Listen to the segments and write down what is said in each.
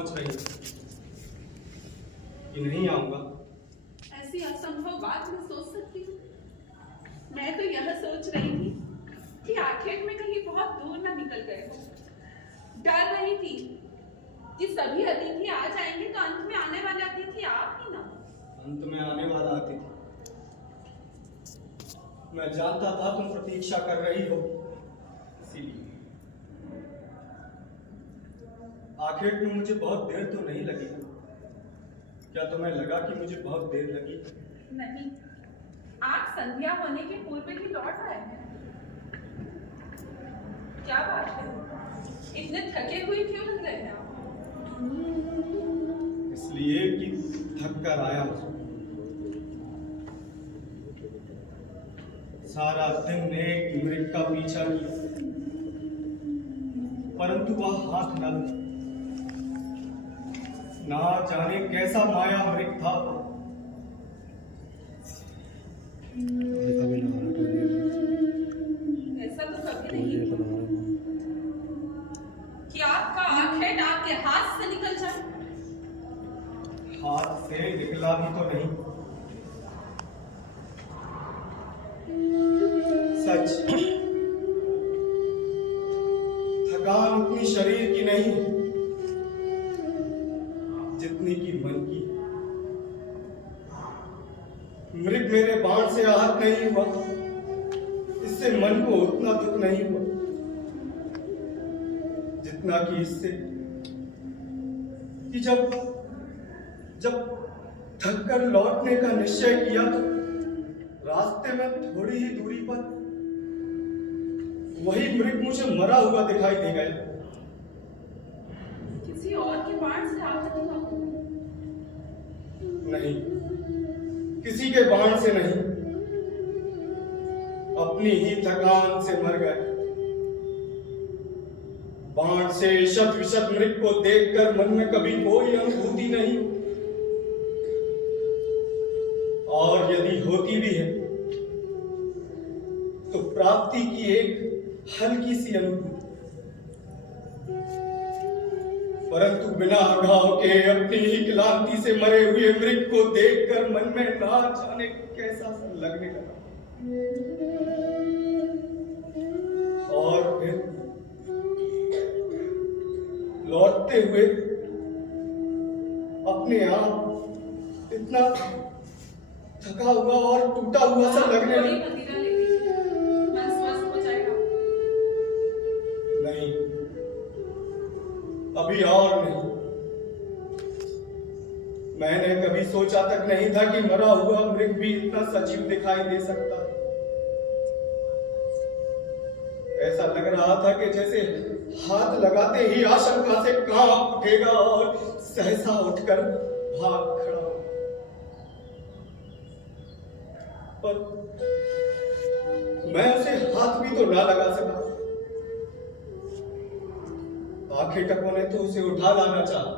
सोच रही हो कि नहीं आऊंगा? ऐसी असंभव बात मैं सोच सकती हूँ? मैं तो यह सोच रही थी कि आखिर में कहीं बहुत दूर ना निकल गए हो। डर रही थी कि सभी अतिथि आ जाएंगे तो अंत में आने वाले अतिथि आप ही ना। अंत में आने वाला अतिथि मैं जानता था तुम प्रतीक्षा कर रही हो, इसीलिए। आखिर में मुझे बहुत देर तो नहीं लगी। क्या तुम्हें लगा कि मुझे बहुत देर लगी? नहीं, आप संध्या होने के पूर्व ही लौट आए हैं। क्या बात है, इतने थके हुए क्यों लग रहे हैं आप? इसलिए कि थक कर आया हूं। सारा दिन एक मृग का पीछा किया, परंतु वह हाथ न लगा। ना जाने कैसा माया मृग था। ऐसा तो कभी नहीं हुआ कि आपका आखेट आपके हाथ से निकल जाए। हाथ से निकला भी तो नहीं। सच, थकान उतनी शरीर की नहीं जितनी की मन की। मृग मेरे बाण से आहत नहीं हुआ, इससे मन को उतना दुख नहीं हुआ जितना कि इससे कि जब थक कर लौटने का निश्चय किया तो रास्ते में थोड़ी ही दूरी पर वही मृग मुझे मरा हुआ दिखाई दे गया। किसी और के बाण से आहत हुआ? नहीं, किसी के बाण से नहीं, अपनी ही थकान से मर गए। बाण से शत विशत मृग को देखकर मन में कभी कोई अनुभूति नहीं, और यदि होती भी है तो प्राप्ति की एक हल्की सी अनुभूति। परंतु बिना घाव के अपनी ही क्लांति से मरे हुए मृग को देखकर मन में ना जाने कैसा सा लगने लगा। और फिर लौटते हुए अपने आप इतना थका हुआ और टूटा हुआ सा लगने लगा। मन स्वस्थ हो जाएगा। नहीं, अभी और नहीं। मैंने कभी सोचा तक नहीं था कि मरा हुआ मृग भी इतना सजीव दिखाई दे सकता। ऐसा लग रहा था कि जैसे हाथ लगाते ही आशंका से कांप उठेगा और सहसा उठकर भाग खड़ा हो। पर मैं उसे हाथ भी तो ना लगा सका। आखेटकों ने तो उसे उठा लाना चाहा,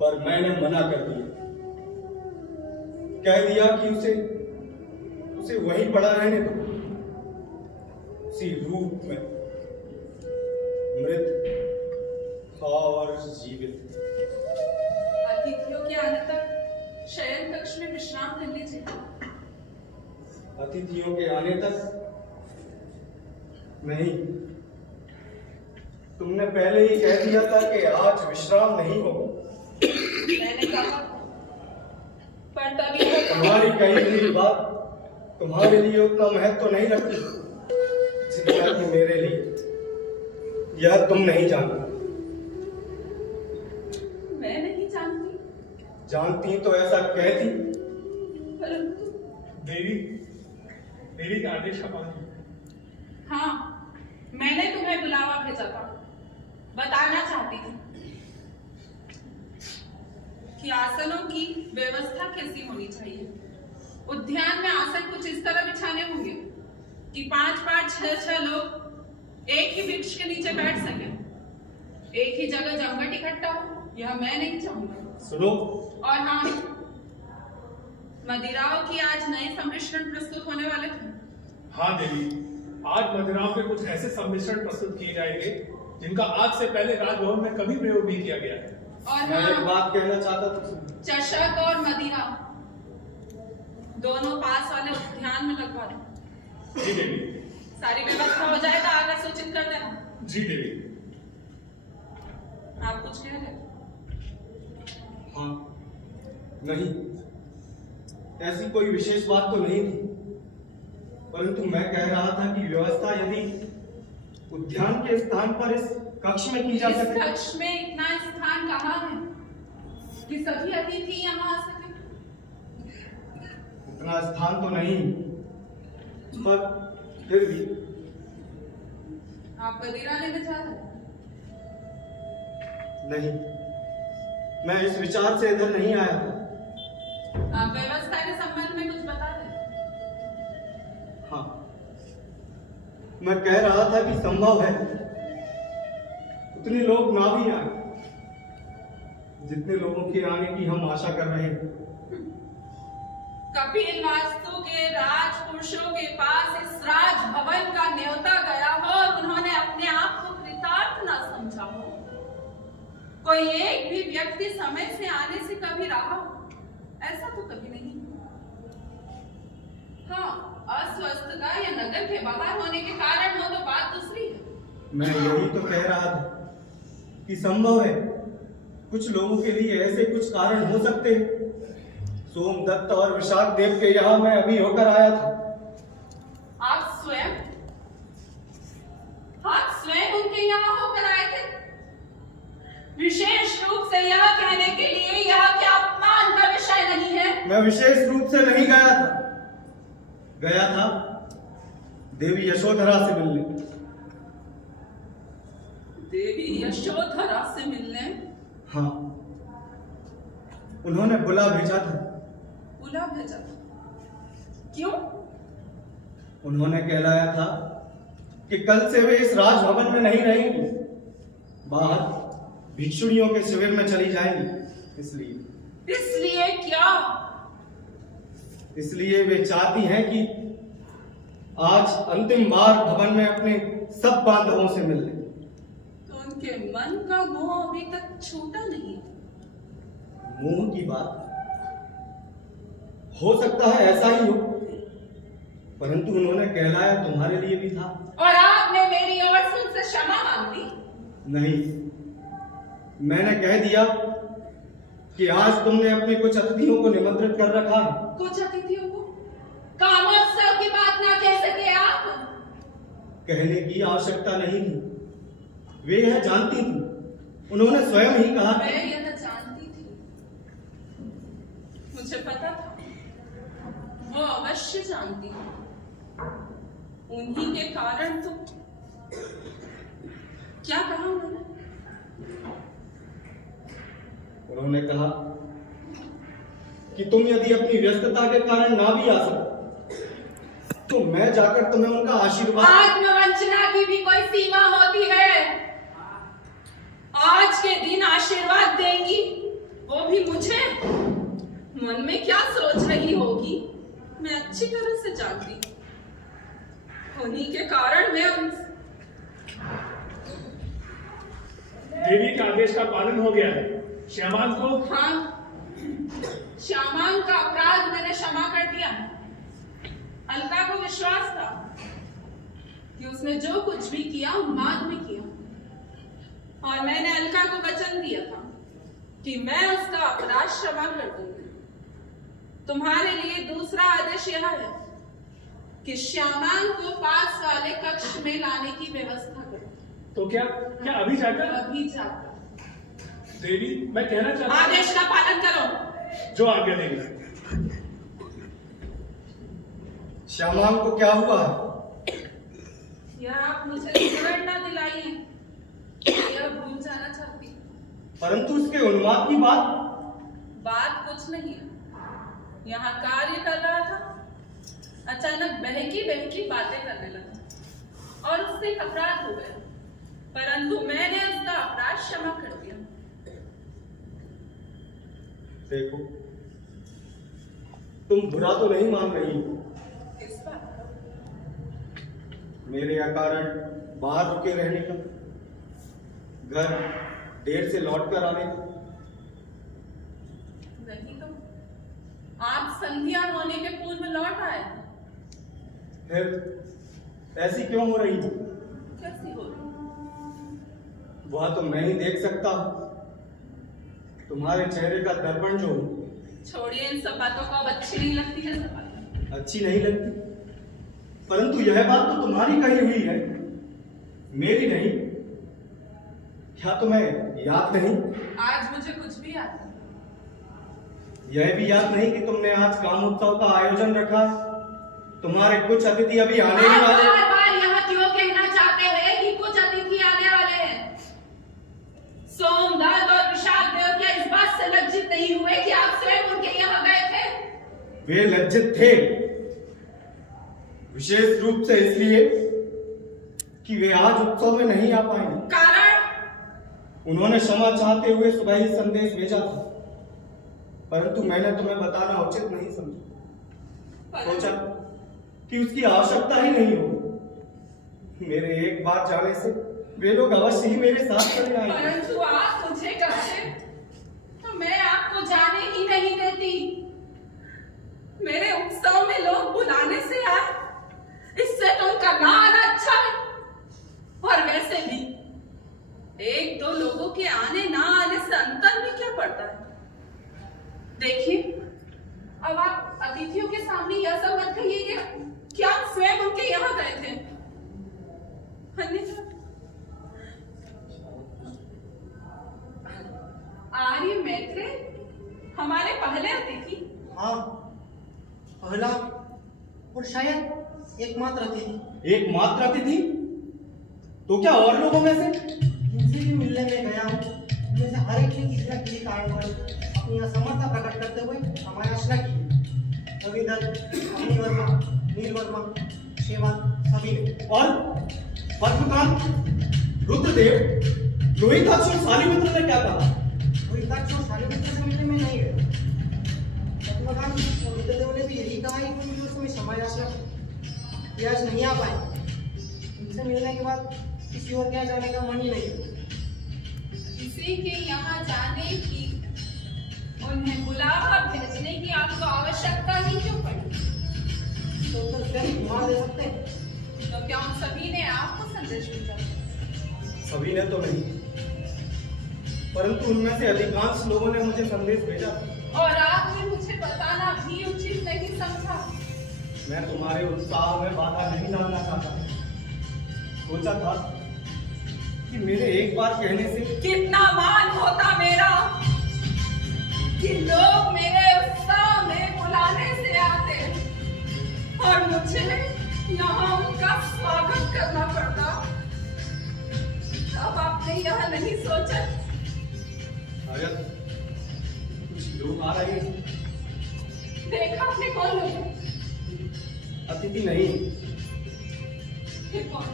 पर मैंने मना कर दिया। कह दिया कि उसे वहीं पड़ा रहने दो, उसी रूप में, मृत और जीवित। अतिथियों के आने तक शयन कक्ष में विश्राम कर लीजिए। अतिथियों के आने तक नहीं, तुमने पहले ही कह दिया था कि आज विश्राम नहीं होगा। मैंने कहा, पर तभी तुम्हारी कही हुई बात तुम्हारे लिए उतना महत्व तो नहीं रखती जितना कि मेरे लिए। यह तुम नहीं जानती। मैं नहीं जानती। जानती तो ऐसा कहती। परंतु देवी का आदेश का पानी। हाँ, मैंने तुम्हें बुलावा भेजा था। बताना चाहती थी कि आसनों की व्यवस्था कैसी होनी चाहिए। उद्यान में आसन कुछ इस तरह बिछाने होंगे कि 5-5, 6-6 लोग एक ही वृक्ष के नीचे बैठ सके। एक ही जगह जमघट इकट्ठा हो, यह मैं नहीं चाहूंगा। सुनो। और हाँ, मदिराओं की आज नए सम्मिश्रण प्रस्तुत होने वाले थे। हाँ देवी, आज मदिराओं के कुछ ऐसे सम्मिश्रण प्रस्तुत किए जाएंगे जिनका आज से पहले राजभवन में कभी प्रयोग नहीं किया गया है। और मैं एक हाँ, बात कहना चाहता था। चषक और मदिरा दोनों पास वाले उद्यान में लगवा दो। जी देवी। सारी व्यवस्था हो जाएगा, आगे सूचित कर देना। जी देवी। आप कुछ कह रहे? हाँ, नहीं, ऐसी कोई विशेष बात तो नहीं थी, परंतु मैं कह रहा था कि व्यवस्था यदि उद्यान के स्थान पर इस कक्ष में की जा इस सके। कक्ष में इतना स्थान कहाँ है कि सभी अतिथि यहाँ आ सके? उतना स्थान तो नहीं, पर फिर भी आप मदिरा लेने जा रहे हैं? नहीं, मैं इस विचार से इधर नहीं आया था। आप व्यवस्था के संबंध में कुछ बता दें। हाँ, मैं कह रहा था कि संभव है उतने लोग ना भी आए जितने लोगों के आने की हम आशा कर रहे हैं। कपिल वास्तु के राजपुरुषों के पास इस राजभवन का न्योता गया हो और उन्होंने अपने आप को कृतार्थ ना समझा हो। कोई एक भी व्यक्ति समय से आने से कभी रहा हो, ऐसा तो कभी नहीं। हाँ, अस्वस्थता या नगर के बाहर होने के कारण हो तो बात दूसरी है। मैं यही तो कह रहा था कि संभव है कुछ लोगों के लिए ऐसे कुछ कारण हो सकते हैं। सोमदत्त और विशाख देव के यहाँ मैं अभी होकर आया था। आप स्वयं उनके यहाँ होकर आए थे? विशेष रूप से यह कहने के लिए यह क्या अपमान का विषय नहीं है? मैं विशेष रूप से नहीं गया था देवी यशोधरा से मिलने। देवी यशोधरा से मिलने? हाँ, उन्होंने बुला भेजा था। बुला भेजा? क्यों? उन्होंने कहलाया था कि कल से वे इस राजभवन में नहीं रहेंगी, बाहर भिक्षुणियों के शिविर में चली जाएंगी। इसलिए क्या? इसलिए वे चाहती हैं कि आज अंतिम बार भवन में अपने सब बांधवों से मिल लें। तो उनके मन का मोह अभी तक छूटा नहीं। मोह की बात हो सकता है ऐसा ही हो, परंतु उन्होंने कहलाया तुम्हारे लिए भी था। और आपने मेरी ओर से उनसे क्षमा मांग ली? नहीं, मैंने कह दिया कि आज तुमने अपने कुछ अतिथियों को निमंत्रित कर रखा है। कुछ अतिथियों को? कामोत्सव की बात ना कह सके आप? कहने की आवश्यकता नहीं थी, वे यह जानती थी। उन्होंने स्वयं ही कहा। मैं यह जानती थी, मुझे पता था, वो अवश्य जानती है। उन्हीं के कारण तो। क्या कहा उन्होंने? उन्होंने कहा कि तुम यदि अपनी व्यस्तता के कारण ना भी आ सको तो मैं जाकर तुम्हें उनका आशीर्वाद। आत्मवंचना की भी कोई सीमा होती है। आज के दिन आशीर्वाद देंगी, वो भी मुझे? मन में क्या सोच रही होगी मैं अच्छी तरह से जानती हूँ। उन्हीं के कारण मैं देवी के आदेश का पालन हो गया है। श्यामांग को? हाँ, श्यामांग का अपराध मैंने क्षमा कर दिया। अलका को विश्वास था कि उसने जो कुछ भी किया उन्माद में किया, और मैंने अलका को वचन दिया था कि मैं उसका अपराध क्षमा कर दूंगी। तुम्हारे लिए दूसरा आदेश यह है कि श्यामांग को पास वाले कक्ष में लाने की व्यवस्था करो। तो क्या अभी जाकर? अभी जाकर। देवी, मैं कहना चाहता हूं। आदेश का पालन करो। जो आज्ञा देंगे। श्यामांग को क्या हुआ? यह आप मुझे प्रेरणा दिलाई है, यह भूल जाना चाहती। परंतु उसके उन्माद की बात कुछ नहीं है। यहाँ कार्य कर रहा था, अचानक बहकी बातें करने लगा और उससे एक अपराध हो गया, परंतु मैंने उसका अपराध क्षमा कर दिया। देखो, तुम बुरा तो नहीं मान रही हो? इस बात मेरे अकारण बाहर रुके रहने का? घर देर से लौट कर आने का। नहीं तो आप संध्या होने के पूर्व लौट आए। फिर ऐसी क्यों हो रही है? कैसी हो रही? वह तो मैं ही देख सकता हूँ। तुम्हारे चेहरे का दर्पण जो छोड़िए इन सब बातों को, अब अच्छी नहीं लगती है सब बातें। अच्छी नहीं लगती, परंतु यह बात तो तुम्हारी कही हुई है, मेरी नहीं। क्या तुम्हें याद नहीं? आज मुझे कुछ भी याद नहीं। यह भी याद नहीं कि तुमने आज काम उत्सव का आयोजन रखा। तुम्हारे कुछ अतिथि अभी आने ही वाले। बार यहाँ क्यों कहना चाहते हैं कि कुछ अतिथि आने वाले हैं? सोमदत्त और विशाल देव क्या इस बात से लज्जित नहीं हुए कि आप स्वयं उनके यहाँ गए थे? वे लज्जित थे, विशेष रूप से इसलिए कि वे आज उत्सव में नहीं आ पाएंगे। कारण? उन्होंने क्षमा चाहते हुए सुबह ही संदेश भेजा था, परंतु मैंने तुम्हें बताना उचित नहीं समझा। सोचा कि उसकी आवश्यकता ही नहीं हो। मेरे एक बार जाने से वे लोग अवश्य ही मेरे साथ चले आएंगे। परंतु आप मुझे कहते तो मैं आपको जाने ही नहीं देती। मेरे उत्सव में लोग बुलाने से आए, इससे तो उनका ना आना अच्छा है। और वैसे भी एक दो लोगों के आने ना आने से अंतर भी क्या पड़ता है? देखिए, अब आप अतिथियों के सामने यह सब मत कहिएगा कि आप स्वयं उनके यहाँ गए थे। अन्यथा आर्य मैत्रेय हमारे पहले अतिथि। हाँ, पहला और शायद एकमात्र अतिथि। एकमात्र अतिथि? तो क्या और लोगों में से? जिनसे भी मिलने में गया हूँ, उनमें से हर एक ने किसी न किसी कारण पर अपनी असमर्थता प्रकट करते हुए समायाचना की। रविदत्त, अग्नि वर्मा, नील वर्मा, शेवात, सभी ने। और पद्मकांत, रुद्रदेव, लोहिताक्ष और शालिमित्र ने क्या कहा? रोहिताक्ष और शालिमित्र से मिलने में नहीं गए। पद्मकांत और रुद्रदेव ने भी यही कहा कि उनकी ओर से मैं समायाचना की, आज नहीं आ पाए। उनसे मिलने के बाद किसी और क्या जाने का मन ही नहीं है। किसी के यहाँ जाने की, उन्हें बुलावा भेजने की आपको आवश्यकता ही क्यों पड़ी? तो उत्तर स्वयं तुम्हारा दे सकते हैं। तो क्या उन सभी ने आपको संदेश भेजा? सभी ने तो नहीं, परंतु उनमें से अधिकांश लोगों ने मुझे संदेश भेजा। और आपने मुझे बताना भी उचित नहीं समझा। मैं तुम्हारे उत्साह में बाधा नहीं डालना चाहता। सोचा था कि मेरे एक बार कहने से कितना मान होता मेरा कि लोग मेरे उत्साह में बुलाने से आते और मुझे यहाँ उनका स्वागत करना पड़ता। अब आपने यह नहीं सोचा? अगर कुछ लोग आ रहे हैं। देखा आपने कौन लोग? अतिथि नहीं, फिर कौन?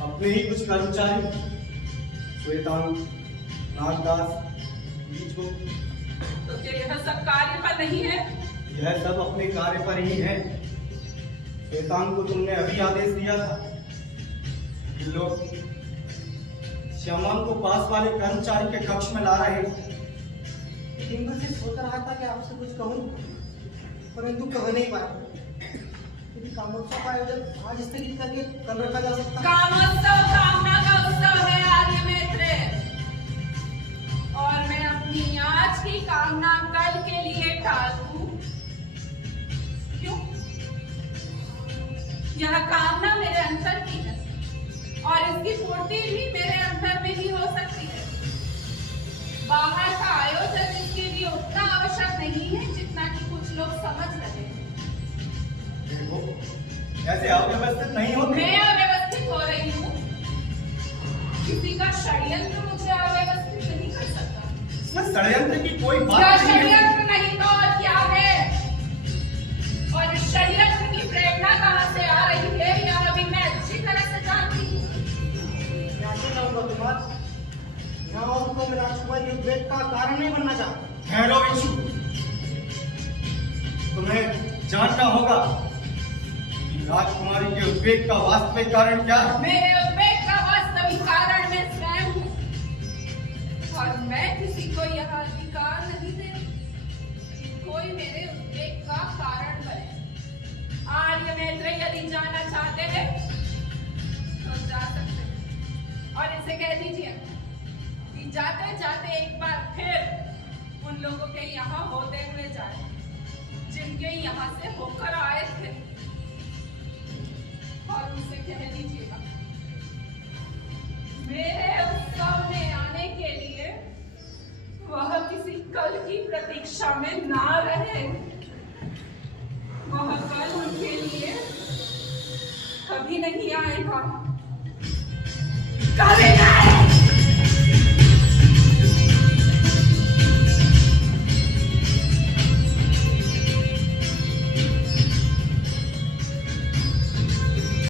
अपने ही कुछ कर्मचारी, श्वेतांग, नागदास, बीजो। तो क्या यह सब कार्य पर नहीं है? यह सब अपने कार्य पर ही है। श्वेतांग को तुमने अभी आदेश दिया था कि लोग श्यामांग को पास वाले कर्मचारी के कक्ष में ला रहे हैं। दिन भर से सोच रहा था कि आपसे कुछ कहूं, परंतु कह नहीं पाया। यदि कामोत्सव का आयोजन आज स्थगित करके कल रखा जा सकता। कामोत्सव कामना का उत्सव है आर्य मैत्रेय, और मैं अपनी आज की कामना कल के लिए टाल दूं। क्यों? यह कामना मेरे अंतर की है और इसकी पूर्ति भी मेरे अंतर में ही हो सकती है। बाहर का आयोजन इसके लिए उतना आवश्यक नहीं है जितना कि कुछ लोग समझ रहे हैं। देखो, ऐसे अव्यवस्थित नहीं होते। मैं अव्यवस्थित हो रही हूँ। किसी का षड्यंत्र मुझे अव्यवस्थित नहीं कर सकता। इसमें षड्यंत्र की कोई बात क्या नहीं है। षड्यंत्र नहीं तो और क्या है? और इस षड्यंत्र की प्रेरणा कहाँ से आ रही है यह अभी मैं अच्छी तरह से जानती हूँ। कैसे कहूँगा तुम्हारा? यहाँ और तो मैं राजकुमारी उद्वेग का कारण नहीं बनना चाहता। ठहरो विशु, तुम्हें जानना होगा कि राजकुमारी के उद्वेग का वास्तविक कारण क्या है। मेरे उद्वेग का वास्तविक कारण मैं स्वयं हूँ। मैं किसी को यह अधिकार नहीं दे कि कोई मेरे उद्वेग का कारण बने। आर्य मैत्रेय यदि जाना चाहते हैं तो जा सकते हैं, और इसे कह दीजिए कि जाते जाते एक बार फिर उन लोगों के यहाँ होते हुए जाए जिनके यहाँ से होकर आए थे, और उनसे कह दीजिएगा मेरे उत्सव में आने के लिए वह किसी कल की प्रतीक्षा में ना रहे। वह कल उनके लिए कभी नहीं आएगा, कभी